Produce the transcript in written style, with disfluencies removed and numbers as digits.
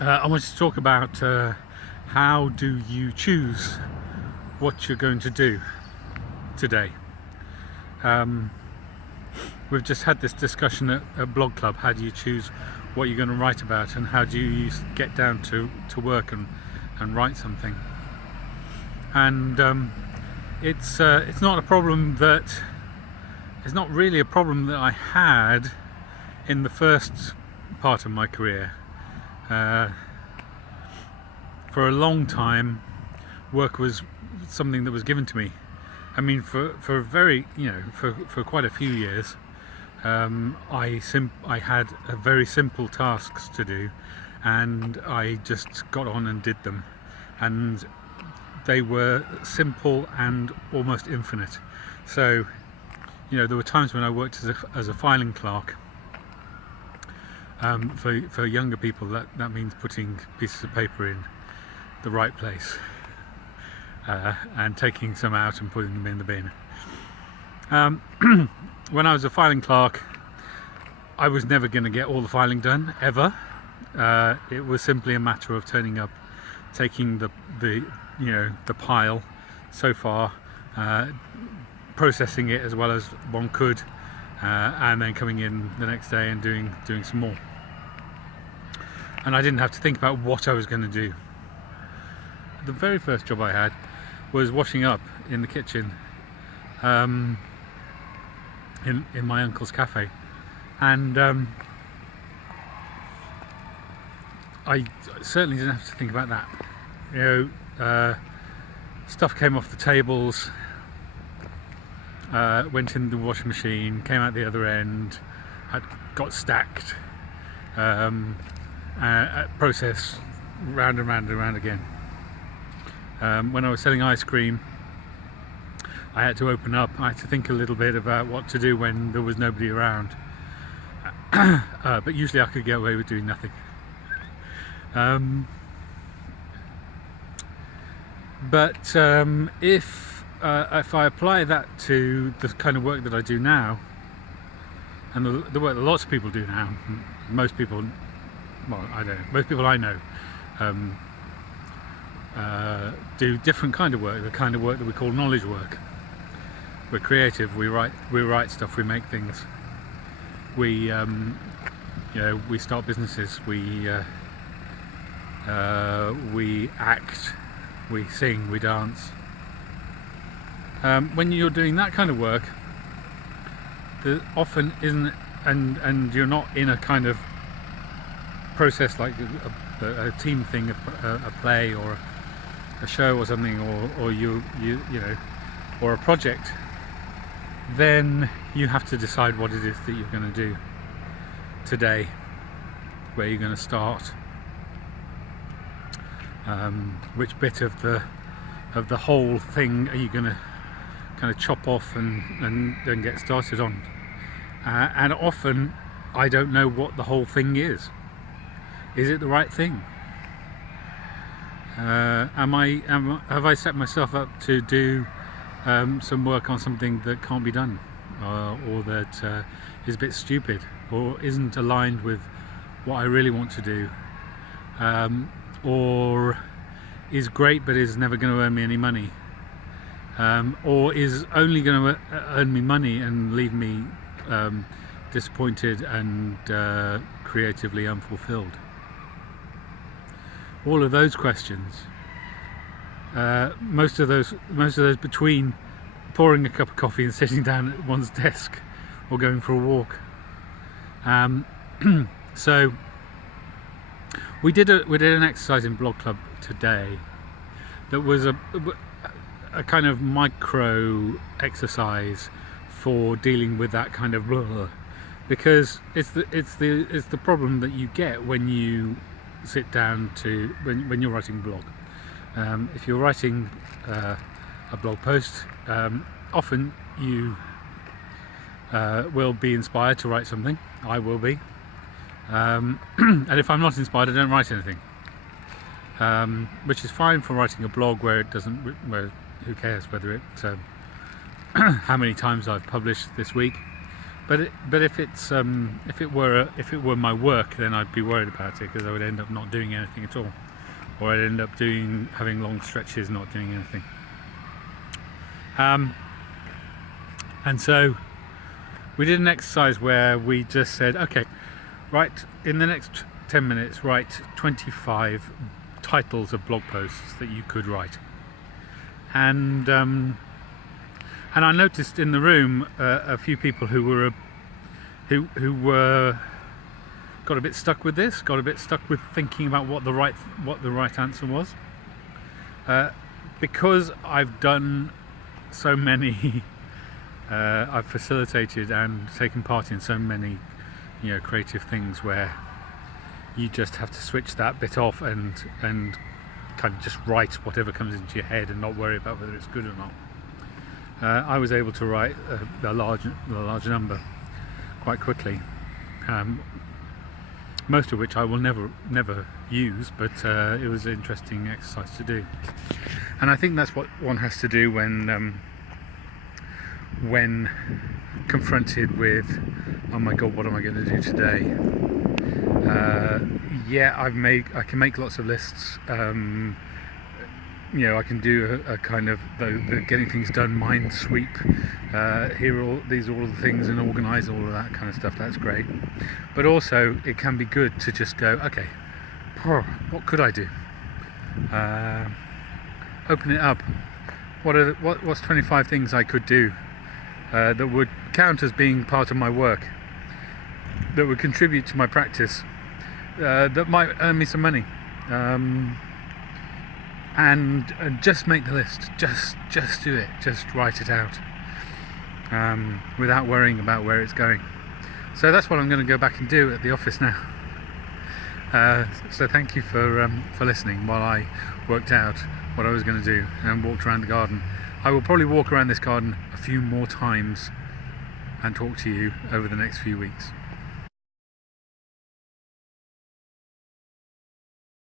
I wanted to talk about how do you choose what you're going to do today. We've just had this discussion at Blog Club. How do you choose what you're going to write about, and how do you get down to work and write something? And it's not a problem that it's not really a problem that I had in the first part of my career. For a long time, work was something that was given to me. I mean, for quite a few years, I had very simple tasks to do, and I just got on and did them, and they were simple and almost infinite. So, there were times when I worked as a filing clerk. For younger people, that means putting pieces of paper in the right place, and taking some out and putting them in the bin. When I was a filing clerk, I was never going to get all the filing done, ever. It was simply a matter of turning up, taking the pile so far, processing it as well as one could, and then coming in the next day and doing some more. And I didn't have to think about what I was going to do. The very first job I had was washing up in the kitchen, in my uncle's cafe, and I certainly didn't have to think about that. Stuff came off the tables, went in the washing machine, came out the other end, got stacked, process round and round and round again. When I was selling ice cream, I had to open up. I had to think a little bit about what to do when there was nobody around. But usually I could get away with doing nothing. If I apply that to the kind of work that I do now, and the work that lots of people do now, most people I know do different kind of work, the kind of work that we call knowledge work. We're creative, we write stuff, we make things, we start businesses, we act, we sing, we dance. When you're doing that kind of work, there often isn't, and you're not in a kind of process like a team thing, a play or a show or something, or or a project, then you have to decide what it is that you're going to do today, where you're going to start, which bit of the whole thing are you going to kind of chop off and then get started on. And often I don't know what the whole thing is. Is it the right thing? Have I set myself up to do some work on something that can't be done, or that is a bit stupid, or isn't aligned with what I really want to do, or is great but is never going to earn me any money, or is only going to earn me money and leave me disappointed and creatively unfulfilled? All of those questions, most of those between pouring a cup of coffee and sitting down at one's desk or going for a walk. So we did an exercise in Blog Club today that was a kind of micro exercise for dealing with that kind of blah, because it's the problem that you get when you sit down to when you're writing a blog. If you're writing a blog post, often you will be inspired to write something. I will be, and if I'm not inspired, I don't write anything, which is fine for writing a blog where who cares whether it how many times I've published this week. But if it were my work, then I'd be worried about it, because I would end up not doing anything at all, or I'd end up having long stretches not doing anything. And so we did an exercise where we just said, okay, right, in the next 10 minutes, write 25 titles of blog posts that you could write. And I noticed in the room a few people who were got a bit stuck with this, got a bit stuck with thinking about what the right answer was. Because I've done so many, I've facilitated and taken part in so many, creative things where you just have to switch that bit off and kind of just write whatever comes into your head and not worry about whether it's good or not. I was able to write a large number quite quickly, most of which I will never use, but it was an interesting exercise to do. And I think that's what one has to do when confronted with, oh my god, what am I going to do today? I can make lots of lists. I can do a kind of the getting things done mind sweep. These are all the things, and organise all of that kind of stuff. That's great. But also, it can be good to just go, okay, what could I do? Open it up. What's 25 things I could do that would count as being part of my work, that would contribute to my practice, that might earn me some money. And just make the list. Just do it. Just write it out, without worrying about where it's going. So that's what I'm going to go back and do at the office now. So thank you for listening while I worked out what I was going to do and walked around the garden. I will probably walk around this garden a few more times and talk to you over the next few weeks.